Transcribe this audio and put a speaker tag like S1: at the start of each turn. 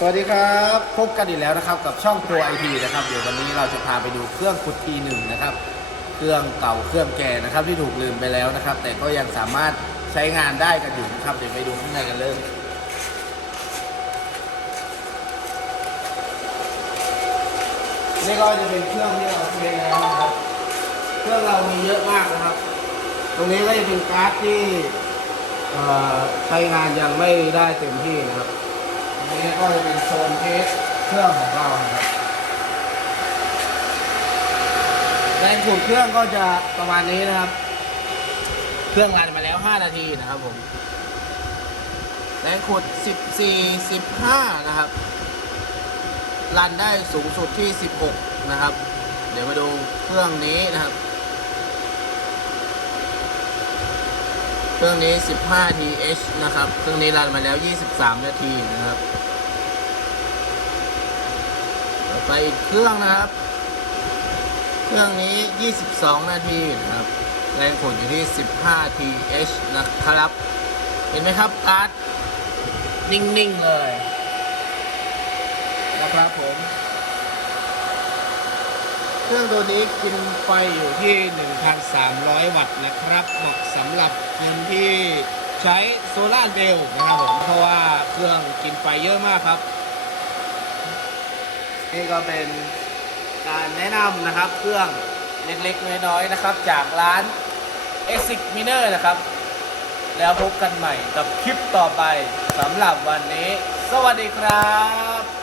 S1: สวัสดีครับ พบกันอีกแล้วนะครับกับช่องครัวไอทีนะครับเดี๋ยววันนี้เราจะพาไปดูเครื่องขุดทีหนึ่งนะครับ เครื่องเก่าเครื่องแก่นะครับที่ถูกลืมไปแล้วนะครับ แต่ก็ยังสามารถใช้งานได้กันอยู่นะครับเดี๋ยวไปดูข้างในกันเลยนี่ก็จะเป็นเครื่องที่เราใช้แล้วนะครับ เครื่องเรามีเยอะมากนะครับ ตรงนี้ก็จะเป็นการ์ดที่ใช้งานยังไม่ได้เต็มที่นะครับ นี้ก็จะเป็นโซนเทสเครื่องของเราครับแรงขุดเครื่องก็จะประมาณนี้นะครับ เครื่องรันมาแล้ว 5 นาทีนะครับผมแรงขุด14 15 นะครับรันได้สูงสุดที่ 16 นะครับ เดี๋ยวมาดูเครื่องนี้นะครับ เครื่องนี้ 15 TH นะครับ เครื่องนี้รันมาแล้ว 23 นาทีนะครับ ต่อไปอีกเครื่องนะครับ เครื่องนี้ 22 นาทีนะครับ แรงขุดอยู่ที่ 15 TH นะครับ เห็นไหมครับการ์ดนิ่ง ๆ เลย นะครับผม เครื่องตัวนี้กินไฟอยู่ที่ 1,300 วัตต์นะครับ เหมาะสำหรับคนที่ใช้โซลาร์เซลล์นะครับผม เพราะว่าเครื่องกินไฟเยอะมากครับ นี่ก็เป็นการแนะนำนะครับเครื่องเล็กๆ น้อยๆ นะครับ จากร้าน e s i c Miner นะครับ แล้วพบกันใหม่กับคลิปต่อไปสำหรับวันนี้ สวัสดีครับ